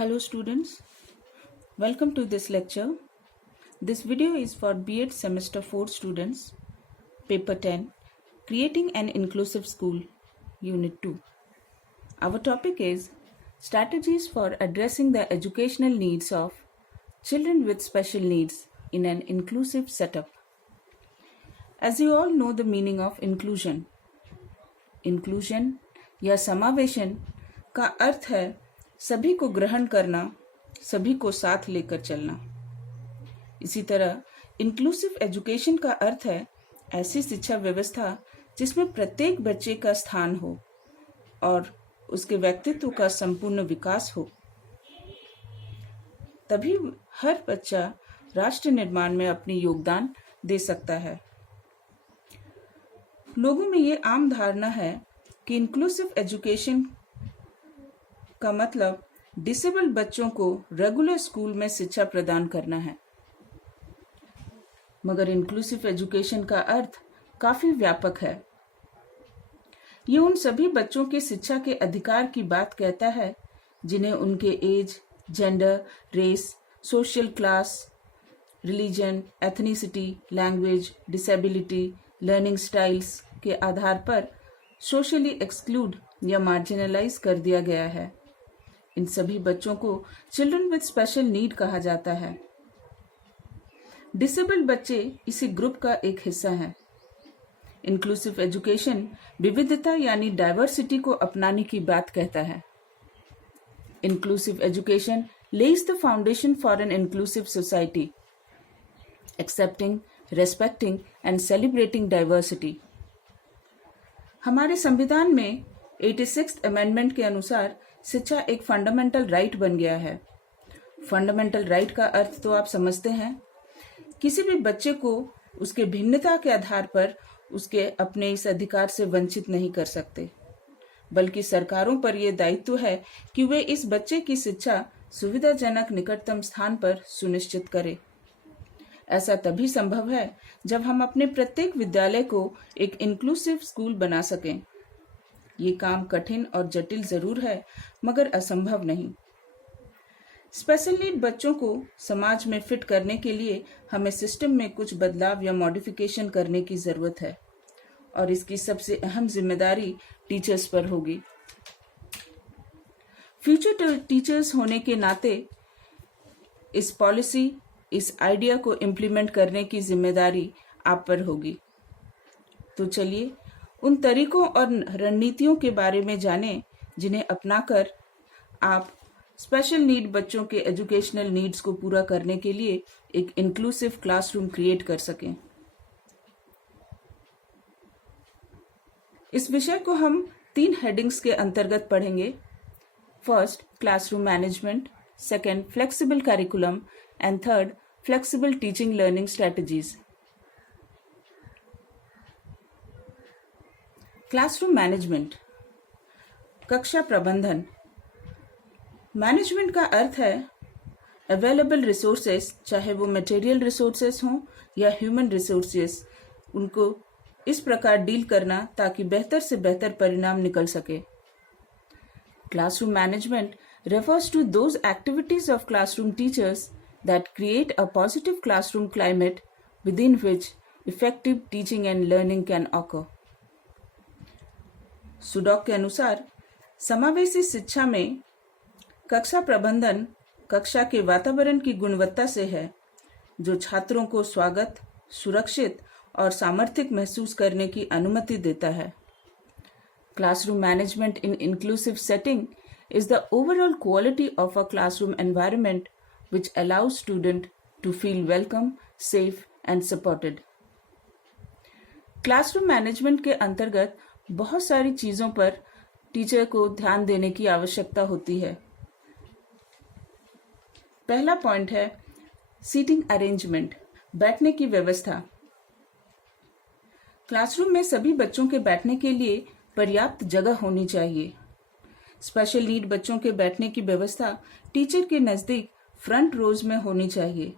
Hello students, welcome to this lecture. This video is for B.Ed Semester 4 students, Paper 10, Creating an Inclusive School, Unit 2. Our topic is Strategies for Addressing the Educational Needs of Children with Special Needs in an Inclusive Setup. As you all know the meaning of inclusion. Inclusion या समावेशन का अर्थ है सभी को ग्रहण करना, सभी को साथ लेकर चलना। इसी तरह इंक्लूसिव एजुकेशन का अर्थ है ऐसी शिक्षा व्यवस्था जिसमें प्रत्येक बच्चे का स्थान हो और उसके व्यक्तित्व का संपूर्ण विकास हो। तभी हर बच्चा राष्ट्र निर्माण में अपनी योगदान दे सकता है। लोगों में ये आम धारणा है कि इंक्लूसिव एजुकेशन का मतलब डिसेबल्ड बच्चों को रेगुलर स्कूल में शिक्षा प्रदान करना है, मगर इंक्लूसिव एजुकेशन का अर्थ काफी व्यापक है। ये उन सभी बच्चों के शिक्षा के अधिकार की बात कहता है जिन्हें उनके age, gender, race, social class, religion, ethnicity, language, disability, learning styles के आधार पर सोशली एक्सक्लूड या मार्जिनलाइज कर दिया गया है। इन सभी बच्चों को चिल्ड्रन विद स्पेशल नीड कहा जाता है। डिसेबल्ड बच्चे इसी ग्रुप का एक हिस्सा हैं। इंक्लूसिव एजुकेशन विविधता यानी डाइवर्सिटी को अपनाने की बात कहता है। Inclusive education lays the foundation for an inclusive society, accepting, respecting and celebrating diversity. हमारे संविधान में 86th अमेंडमेंट के अनुसार शिक्षा एक फंडामेंटल राइट बन गया है। फंडामेंटल राइट का अर्थ तो आप समझते हैं। किसी भी बच्चे को उसके भिन्नता के आधार पर उसके अपने इस अधिकार से वंचित नहीं कर सकते, बल्कि सरकारों पर यह दायित्व है कि वे इस बच्चे की शिक्षा सुविधाजनक निकटतम स्थान पर सुनिश्चित करें। ऐसा तभी संभव है जब हम अपने प्रत्येक विद्यालय को एक इंक्लूसिव स्कूल बना सकें। ये काम कठिन और जटिल जरूर है, मगर असंभव नहीं। स्पेशल नीड बच्चों को समाज में फिट करने के लिए हमें सिस्टम में कुछ बदलाव या मॉडिफिकेशन करने की जरूरत है, और इसकी सबसे अहम जिम्मेदारी टीचर्स पर होगी। फ्यूचर टीचर्स होने के नाते इस पॉलिसी, इस आइडिया को इम्प्लीमेंट करने की जिम्मेदारी आप पर होगी। तो चलिए उन तरीकों और रणनीतियों के बारे में जानें जिन्हें अपनाकर आप स्पेशल नीड बच्चों के एजुकेशनल नीड्स को पूरा करने के लिए एक इंक्लूसिव क्लासरूम क्रिएट कर सकें। इस विषय को हम 3 हेडिंग्स के अंतर्गत पढ़ेंगे। First, classroom management, second, flexible curriculum and third, flexible teaching learning strategies. Classroom management, कक्षा प्रबंधन। मैनेजमेंट का अर्थ है अवेलेबल रिसोर्सेस, चाहे वो मटेरियल रिसोर्सेस हों या ह्यूमन रिसोर्सेस, उनको इस प्रकार डील करना ताकि बेहतर से बेहतर परिणाम निकल सके। Classroom management refers to those activities of classroom teachers that create a positive classroom climate within which effective teaching and learning can occur. सुडॉक के अनुसार समावेशी शिक्षा में कक्षा प्रबंधन कक्षा के वातावरण की गुणवत्ता से है, जो छात्रों को स्वागत, सुरक्षित और सामर्थ्यक महसूस करने की अनुमति देता है। Classroom management in inclusive setting is the overall quality of a classroom environment which allows students to feel welcome, safe and supported. Classroom management के अंतर्गत बहुत सारी चीजों पर टीचर को ध्यान देने की आवश्यकता होती है। पहला पॉइंट है सीटिंग अरेंजमेंट, बैठने की व्यवस्था। क्लासरूम में सभी बच्चों के बैठने के लिए पर्याप्त जगह होनी चाहिए। स्पेशल नीड बच्चों के बैठने की व्यवस्था टीचर के नजदीक फ्रंट रोज में होनी चाहिए।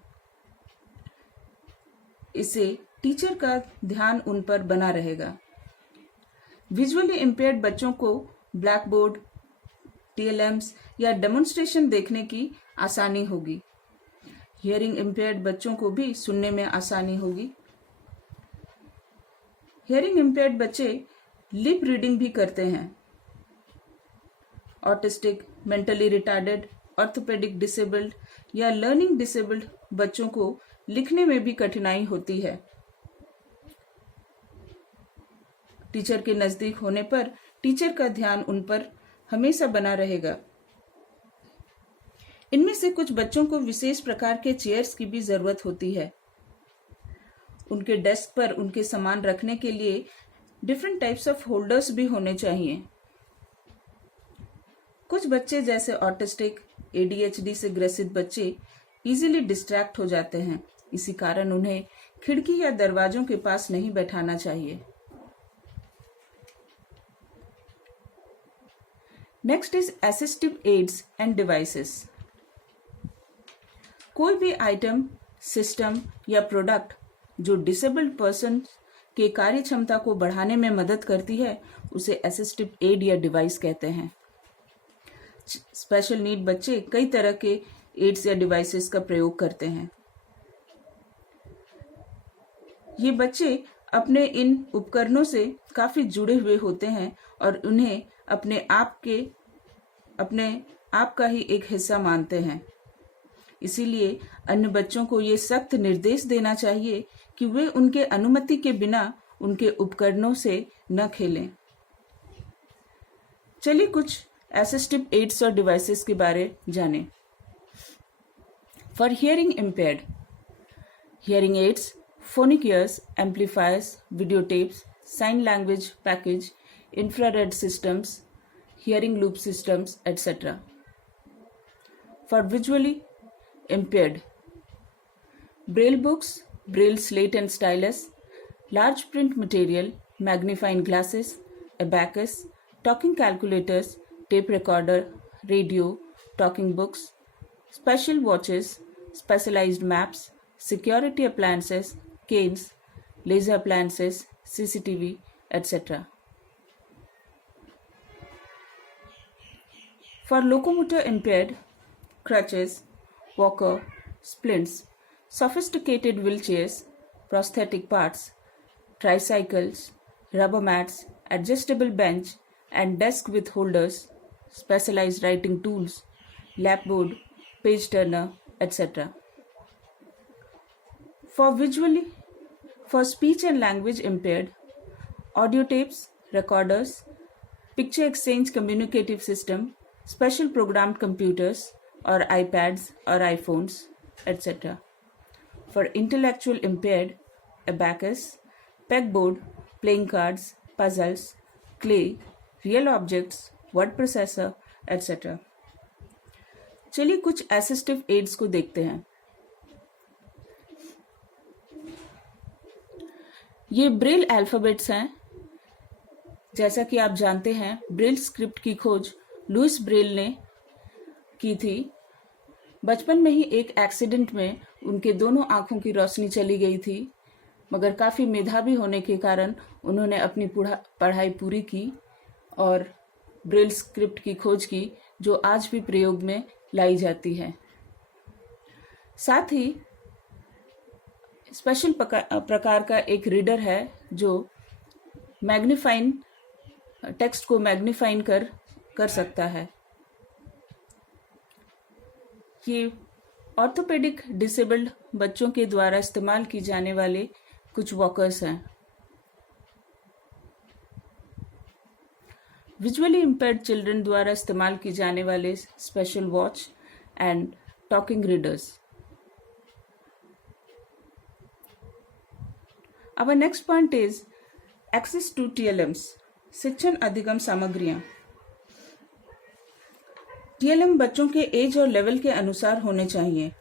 इससे टीचर का ध्यान उन पर बना रहेगा। विजुअली इम्पेयर्ड बच्चों को ब्लैक बोर्ड, टीएलएम्स या डेमोन्स्ट्रेशन देखने की आसानी होगी। हियरिंग इम्पेयर्ड बच्चों को भी सुनने में आसानी होगी। हियरिंग इम्पेयर्ड बच्चे लिप रीडिंग भी करते हैं। Autistic, mentally retarded, orthopaedic disabled या लर्निंग डिसेबल्ड बच्चों को लिखने में भी कठिनाई होती है। टीचर के नजदीक होने पर टीचर का ध्यान उन पर हमेशा बना रहेगा। इनमें से कुछ बच्चों को विशेष प्रकार के चेयर्स की भी जरूरत होती है। उनके डेस्क पर उनके सामान रखने के लिए डिफरेंट टाइप्स ऑफ होल्डर्स भी होने चाहिए। कुछ बच्चे जैसे ऑटिस्टिक, एडीएचडी से ग्रसित बच्चे इजीली डिस्ट्रैक्ट हो जाते हैं। इसी कारण उन्हें खिड़की या दरवाजों के पास नहीं बैठाना चाहिए। Next is assistive aids and devices. कोई भी आइटम, सिस्टम या प्रोडक्ट जो डिसेबल्ड पर्सन के कार्य क्षमता को बढ़ाने में मदद करती है उसे असिस्टिव एड या डिवाइस कहते हैं। स्पेशल नीड बच्चे कई तरह के एड्स या डिवाइसेस का प्रयोग करते हैं। ये बच्चे अपने इन उपकरणों से काफी जुड़े हुए होते हैं और उन्हें अपने आप का ही एक हिस्सा मानते हैं। इसीलिए अन्य बच्चों को ये सख्त निर्देश देना चाहिए कि वे उनके अनुमति के बिना उनके उपकरणों से न खेलें। चलिए कुछ असिस्टिव एड्स और डिवाइसेस के बारे जानें। For hearing impaired, hearing aids, phonic ears, amplifiers, videotapes, sign language package, infrared systems, hearing loop systems, etc. For visually impaired, braille books, braille slate and stylus, large print material, magnifying glasses, abacus, talking calculators, tape recorder, radio, talking books, special watches, specialized maps, security appliances, canes, laser appliances, CCTV, etc. For locomotor impaired, crutches, walker, splints, sophisticated wheelchairs, prosthetic parts, tricycles, rubber mats, adjustable bench and desk with holders, specialized writing tools, lapboard, page turner, etc. For speech and language impaired, audio tapes, recorders, picture exchange communicative system, special programmed computers or iPads or iPhones, etc. For intellectual impaired, abacus, pegboard, playing cards, puzzles, clay, real objects, word processor, etc. चलिए कुछ assistive ads को देखते हैं। ये Braille alphabets हैं। जैसा कि आप जानते हैं, ब्रेल स्क्रिप्ट की खोज लुइस ब्रेल ने की थी। बचपन में ही एक एक्सीडेंट में उनके दोनों आंखों की रोशनी चली गई थी, मगर काफ़ी मेधावी होने के कारण उन्होंने अपनी पढ़ाई पूरी की और ब्रेल स्क्रिप्ट की खोज की, जो आज भी प्रयोग में लाई जाती है। साथ ही स्पेशल प्रकार का एक रीडर है जो टेक्स्ट को मैग्नीफाइन कर सकता है। ये ऑर्थोपेडिक डिसेबल्ड बच्चों के द्वारा इस्तेमाल की जाने वाले कुछ वॉकर्स हैं। विजुअली इम्पेयर्ड चिल्ड्रन द्वारा इस्तेमाल की जाने वाले special watch and talking readers. Our next point is access to TLMs, शिक्षण अधिगम सामग्रियां। TLM बच्चों के एज और लेवल के अनुसार होने चाहिए।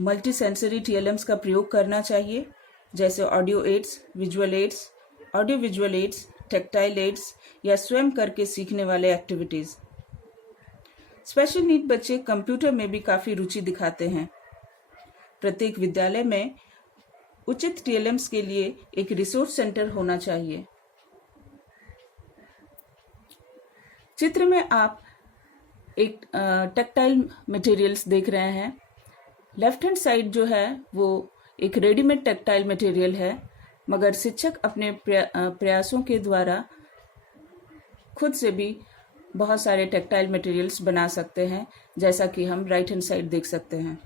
मल्टी सेंसरी TLMs का प्रयोग करना चाहिए, जैसे audio aids, visual aids, audio visual aids, tactile aids या स्वयं करके सीखने वाले एक्टिविटीज। स्पेशल नीड बच्चे कंप्यूटर में भी काफी रुचि दिखाते हैं। प्रत्येक विद्यालय में उचित TLMs के लिए एक रिसोर्स सेंटर होना चाहिए। चित्र में आप एक टेक्टाइल मटेरियल्स देख रहे हैं। लेफ्ट हैंड साइड जो है वो एक रेडीमेड टेक्टाइल मटेरियल है, मगर शिक्षक अपने प्रयासों के द्वारा खुद से भी बहुत सारे टेक्टाइल मटेरियल्स बना सकते हैं, जैसा कि हम राइट हैंड साइड देख सकते हैं।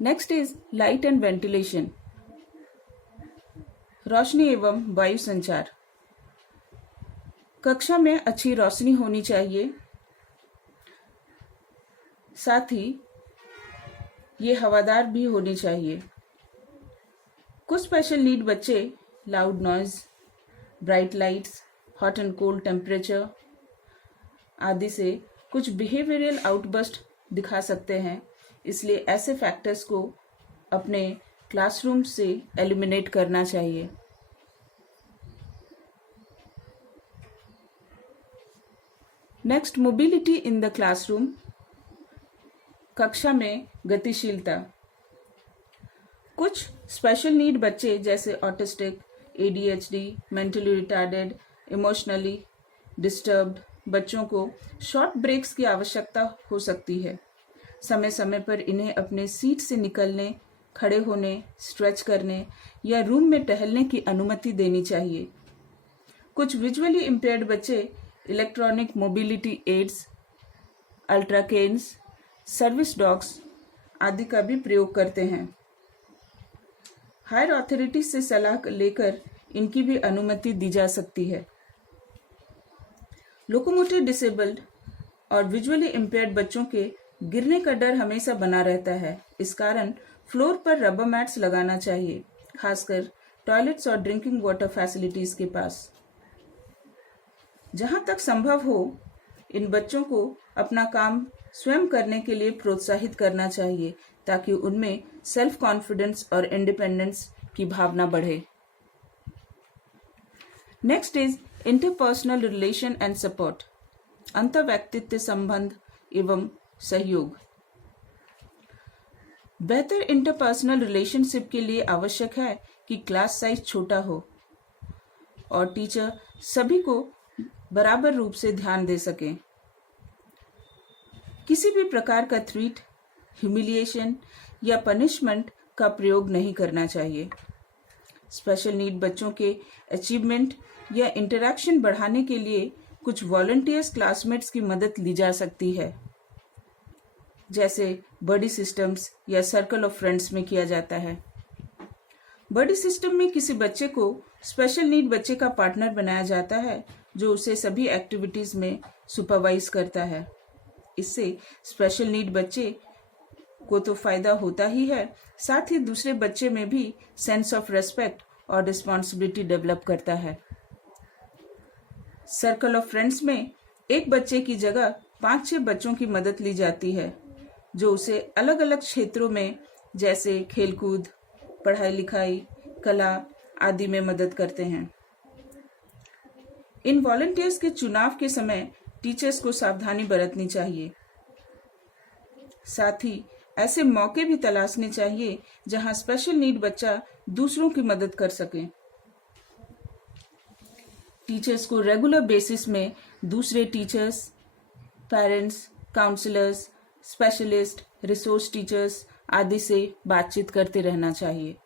Next is light and ventilation, रोशनी एवं वायु संचार। कक्षा में अच्छी रोशनी होनी चाहिए, साथ ही ये हवादार भी होनी चाहिए। कुछ स्पेशल नीड बच्चे loud noise, bright lights, hot and cold temperature आदि से कुछ बिहेवियरल आउटबर्स्ट दिखा सकते हैं, इसलिए ऐसे फैक्टर्स को अपने क्लासरूम से एलिमिनेट करना चाहिए। Next, mobility in the classroom, कक्षा में गतिशीलता। कुछ स्पेशल नीड बच्चे जैसे autistic, ADHD, mentally retarded, emotionally disturbed बच्चों को शॉर्ट ब्रेक्स की आवश्यकता हो सकती है। समय समय पर इन्हें अपने सीट से निकलने, खड़े होने, स्ट्रेच करने या रूम में टहलने की अनुमति देनी चाहिए। कुछ विजुअली इम्पेयर्ड बच्चे electronic mobility aids, ultra canes, service dogs आदि का भी प्रयोग करते हैं। हायर अथॉरिटी से सलाह लेकर इनकी भी अनुमति दी जा सकती है। लोकोमोटिव डिसेबल्ड और विजुअली इम्पेयर्ड बच्चों के गिरने का डर हमेशा बना रहता है। इस कारण फ्लोर पर रबर मैट्स लगाना चाहिए, खासकर टॉयलेट्स और ड्रिंकिंग वाटर फैसिलिटीज के पास। जहां तक संभव हो, इन बच्चों को अपना काम स्वयं करने के लिए प्रोत्साहित करना चाहिए, ताकि उनमें सेल्फ कॉन्फिडेंस और इंडिपेंडेंस की भावना बढ़े। Next is interpersonal relation and support, अंतर्व्यक्तित्व संबंध एवं सहयोग। बेहतर इंटरपर्सनल रिलेशनशिप के लिए आवश्यक है कि क्लास साइज छोटा हो और टीचर सभी को बराबर रूप से ध्यान दे सकें। किसी भी प्रकार का थ्रेट, ह्यूमिलिएशन या पनिशमेंट का प्रयोग नहीं करना चाहिए। स्पेशल नीड बच्चों के अचीवमेंट या इंटरैक्शन बढ़ाने के लिए कुछ वॉलंटियर्स क्लासमेट्स की मदद ली जा सकती है, जैसे बडी सिस्टम्स या सर्कल ऑफ फ्रेंड्स में किया जाता है। बडी सिस्टम में किसी बच्चे को स्पेशल नीड बच्चे का पार्टनर बनाया जाता है, जो उसे सभी एक्टिविटीज में सुपरवाइज करता है। इससे स्पेशल नीड बच्चे को तो फायदा होता ही है, साथ ही दूसरे बच्चे में भी सेंस ऑफ रेस्पेक्ट और रिस्पॉन्सिबिलिटी डेवलप करता है। सर्कल ऑफ फ्रेंड्स में एक बच्चे की जगह 5-6 बच्चों की मदद ली जाती है, जो उसे अलग अलग क्षेत्रों में जैसे खेलकूद, पढ़ाई लिखाई, कला आदि में मदद करते हैं। इन वॉलंटियर्स के चुनाव के समय टीचर्स को सावधानी बरतनी चाहिए। साथ ही ऐसे मौके भी तलाशने चाहिए जहां स्पेशल नीड बच्चा दूसरों की मदद कर सके। टीचर्स को रेगुलर बेसिस में दूसरे teachers, parents, counsellors, specialist, resource teachers आदि से बातचीत करते रहना चाहिए।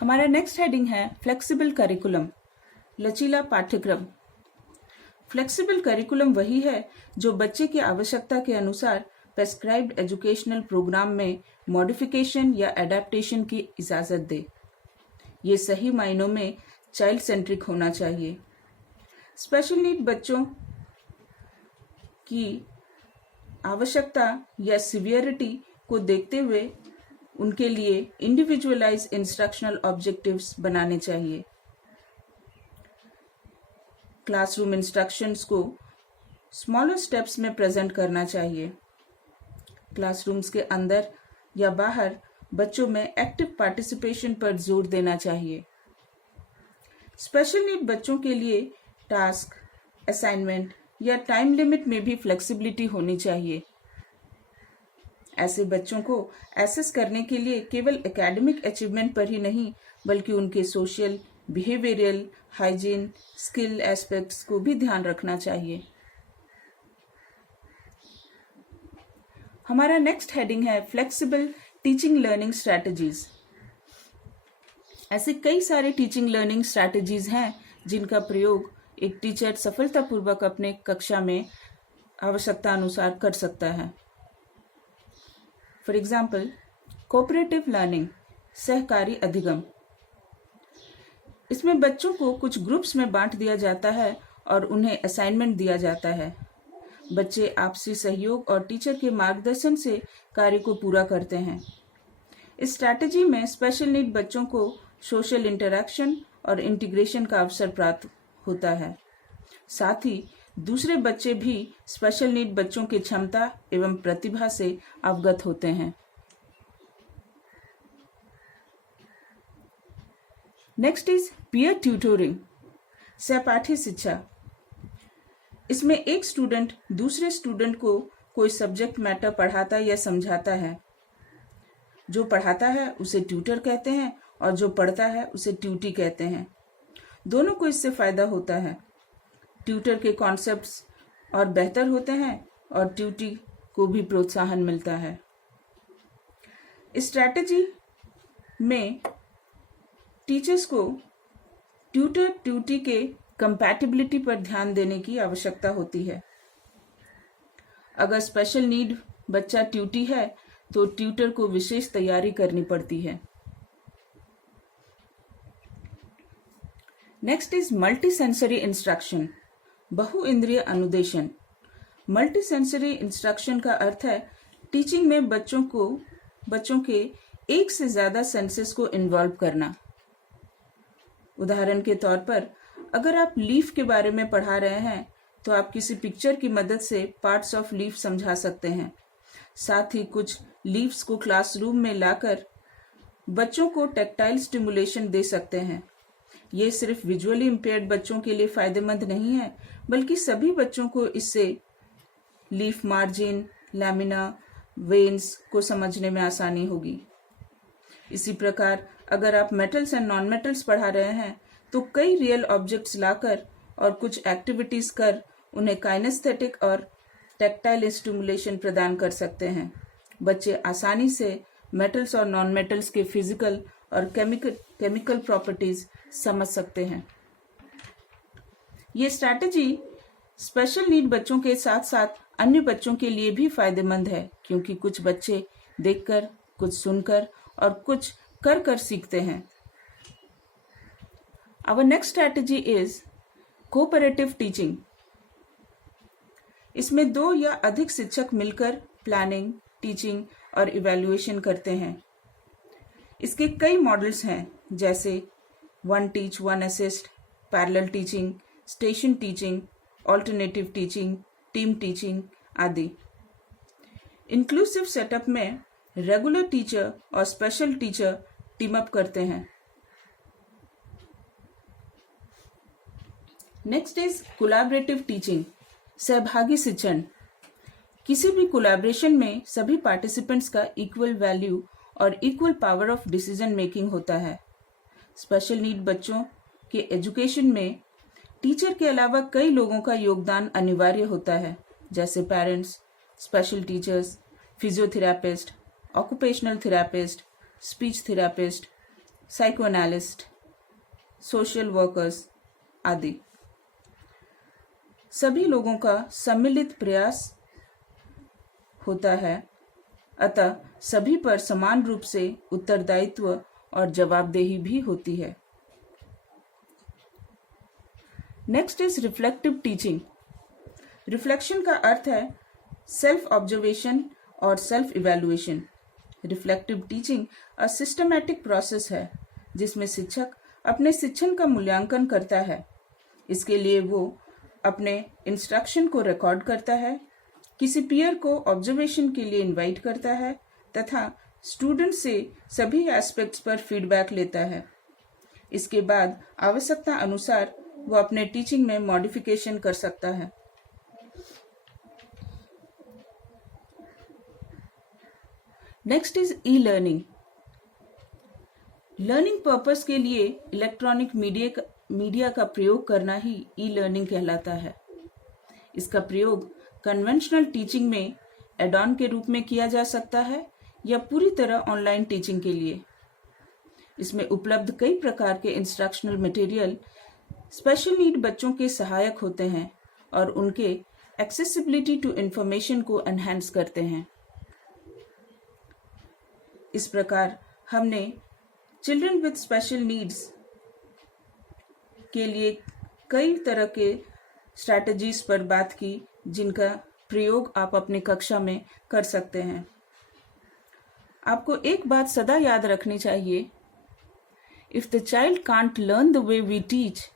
हमारा नेक्स्ट हेडिंग है फ्लेक्सिबल करिकुलम, लचीला पाठ्यक्रम। फ्लेक्सिबल करिकुलम वही है जो बच्चे की आवश्यकता के अनुसार प्रेस्क्राइब्ड एजुकेशनल प्रोग्राम में मॉडिफिकेशन या एडेप्टेशन की इजाजत दे। ये सही मायनों में चाइल्ड सेंट्रिक होना चाहिए। स्पेशल नीड बच्चों की आवश्यकता या सिवियरिटी को देखते हुए उनके लिए इंडिविजुअलाइज इंस्ट्रक्शनल ऑब्जेक्टिव्स बनाने चाहिए। क्लासरूम इंस्ट्रक्शंस को स्मॉलर स्टेप्स में प्रेजेंट करना चाहिए। क्लासरूम्स के अंदर या बाहर बच्चों में एक्टिव पार्टिसिपेशन पर जोर देना चाहिए। स्पेशल नीड बच्चों के लिए टास्क, असाइनमेंट या टाइम लिमिट में भी फ्लेक्सिबिलिटी होनी चाहिए। ऐसे बच्चों को एसेस करने के लिए केवल एकेडमिक अचीवमेंट पर ही नहीं, बल्कि उनके social, behavioural, hygiene, skill aspects को भी ध्यान रखना चाहिए। हमारा नेक्स्ट हेडिंग है फ्लेक्सिबल टीचिंग लर्निंग स्ट्रैटेजीज। ऐसे कई सारे टीचिंग लर्निंग स्ट्रैटेजीज हैं जिनका प्रयोग एक टीचर सफलतापूर्वक अपने कक्षा में आवश्यकता अनुसार कर सकता है। फॉर एग्जाम्पल, कोऑपरेटिव लर्निंग, सहकारी अधिगम। इसमें बच्चों को कुछ ग्रुप्स में बांट दिया जाता है और उन्हें असाइनमेंट दिया जाता है। बच्चे आपसी सहयोग और टीचर के मार्गदर्शन से कार्य को पूरा करते हैं। इस स्ट्रैटेजी में स्पेशल नीड बच्चों को सोशल इंटरैक्शन और इंटीग्रेशन का अवसर प्राप्त होता है। साथ ही दूसरे बच्चे भी स्पेशल नीड बच्चों की क्षमता एवं प्रतिभा से अवगत होते हैं। नेक्स्ट इज पीयर ट्यूटोरिंग, सहपाठी शिक्षा। इसमें एक स्टूडेंट दूसरे स्टूडेंट को कोई सब्जेक्ट मैटर पढ़ाता या समझाता है। जो पढ़ाता है उसे ट्यूटर कहते हैं और जो पढ़ता है उसे ट्यूटी कहते हैं। दोनों को इससे फायदा होता है। ट्यूटर के कॉन्सेप्ट्स और बेहतर होते हैं और ट्यूटी को भी प्रोत्साहन मिलता है। इस स्ट्रैटेजी में टीचर्स को ट्यूटर ट्यूटी के कंपैटिबिलिटी पर ध्यान देने की आवश्यकता होती है। अगर स्पेशल नीड बच्चा ट्यूटी है तो ट्यूटर को विशेष तैयारी करनी पड़ती है। Next is multi sensory instruction, बहु इंद्रिय अनुदेशन। मल्टी सेंसरी इंस्ट्रक्शन का अर्थ है टीचिंग में बच्चों के एक से ज्यादा सेंसेस को इन्वॉल्व करना। उदाहरण के तौर पर, अगर आप लीफ के बारे में पढ़ा रहे हैं तो आप किसी पिक्चर की मदद से पार्ट्स ऑफ लीफ समझा सकते हैं। साथ ही कुछ लीव्स को क्लासरूम में लाकर बच्चों को टैक्टाइल स्टिमुलेशन दे सकते हैं। ये सिर्फ विजुअली इम्पेयर्ड बच्चों के लिए फायदेमंद नहीं है, बल्कि सभी बच्चों को इससे लीफ मार्जिन, लैमिना, वेन्स को समझने में आसानी होगी। इसी प्रकार अगर आप मेटल्स एंड नॉन मेटल्स पढ़ा रहे हैं तो कई रियल ऑब्जेक्ट्स लाकर और कुछ एक्टिविटीज कर उन्हें काइनेस्थेटिक और टैक्टाइल स्टिमुलेशन प्रदान कर सकते हैं। बच्चे आसानी से मेटल्स और नॉन मेटल्स के फिजिकल और केमिकल प्रॉपर्टीज समझ सकते हैं। ये स्ट्रैटेजी स्पेशल नीड बच्चों के साथ साथ अन्य बच्चों के लिए भी फायदेमंद है, क्योंकि कुछ बच्चे देखकर, कुछ सुनकर और कुछ कर सीखते हैं। Our next strategy is cooperative teaching. इसमें 2 या अधिक शिक्षक मिलकर प्लानिंग, टीचिंग और इवैल्यूएशन करते हैं। इसके कई मॉडल्स हैं, जैसे one teach one assist, parallel teaching, station teaching, alternative teaching, team teaching आदि। इंक्लूसिव सेटअप में रेगुलर टीचर और स्पेशल टीचर टीम अप करते हैं। नेक्स्ट इज कोलैबोरेटिव टीचिंग, सहभागी शिक्षण। किसी भी कोलैबोरेशन में सभी पार्टिसिपेंट्स का इक्वल वैल्यू और equal power of decision making होता है। स्पेशल नीड बच्चों के एजुकेशन में टीचर के अलावा कई लोगों का योगदान अनिवार्य होता है, जैसे parents, special teachers, physiotherapist, occupational therapist, speech therapist, psychoanalyst, social workers आदि। सभी लोगों का सम्मिलित प्रयास होता है, अतः सभी पर समान रूप से उत्तरदायित्व और जवाबदेही भी होती है। Next is reflective teaching. Reflection का अर्थ है सेल्फ ऑब्जर्वेशन और self evaluation. Reflective teaching a systematic process है जिसमें शिक्षक अपने शिक्षण का मूल्यांकन करता है। इसके लिए वो अपने इंस्ट्रक्शन को रिकॉर्ड करता है, किसी पीयर को ऑब्जर्वेशन के लिए इनवाइट करता है तथा स्टूडेंट से सभी एस्पेक्ट्स पर फीडबैक लेता है। इसके बाद आवश्यकता अनुसार वो अपने टीचिंग में मॉडिफिकेशन कर सकता है। Next is e learning. Learning purpose के लिए इलेक्ट्रॉनिक मीडिया का प्रयोग करना ही ई लर्निंग कहलाता है। इसका प्रयोग कन्वेंशनल टीचिंग में एड ऑन के रूप में किया जा सकता है या पूरी तरह ऑनलाइन टीचिंग के लिए। इसमें उपलब्ध कई प्रकार के इंस्ट्रक्शनल मटेरियल स्पेशल नीड बच्चों के सहायक होते हैं और उनके एक्सेसिबिलिटी टू इंफॉर्मेशन को एनहांस करते हैं। इस प्रकार हमने चिल्ड्रन विद स्पेशल नीड्स के लिए कई तरह के स्ट्रैटेजीज पर बात की जिनका प्रयोग आप अपनी कक्षा में कर सकते हैं। आपको एक बात सदा याद रखनी चाहिए, if the child can't learn the way we teach,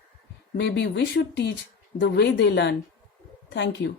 maybe we should teach the way they learn. Thank you.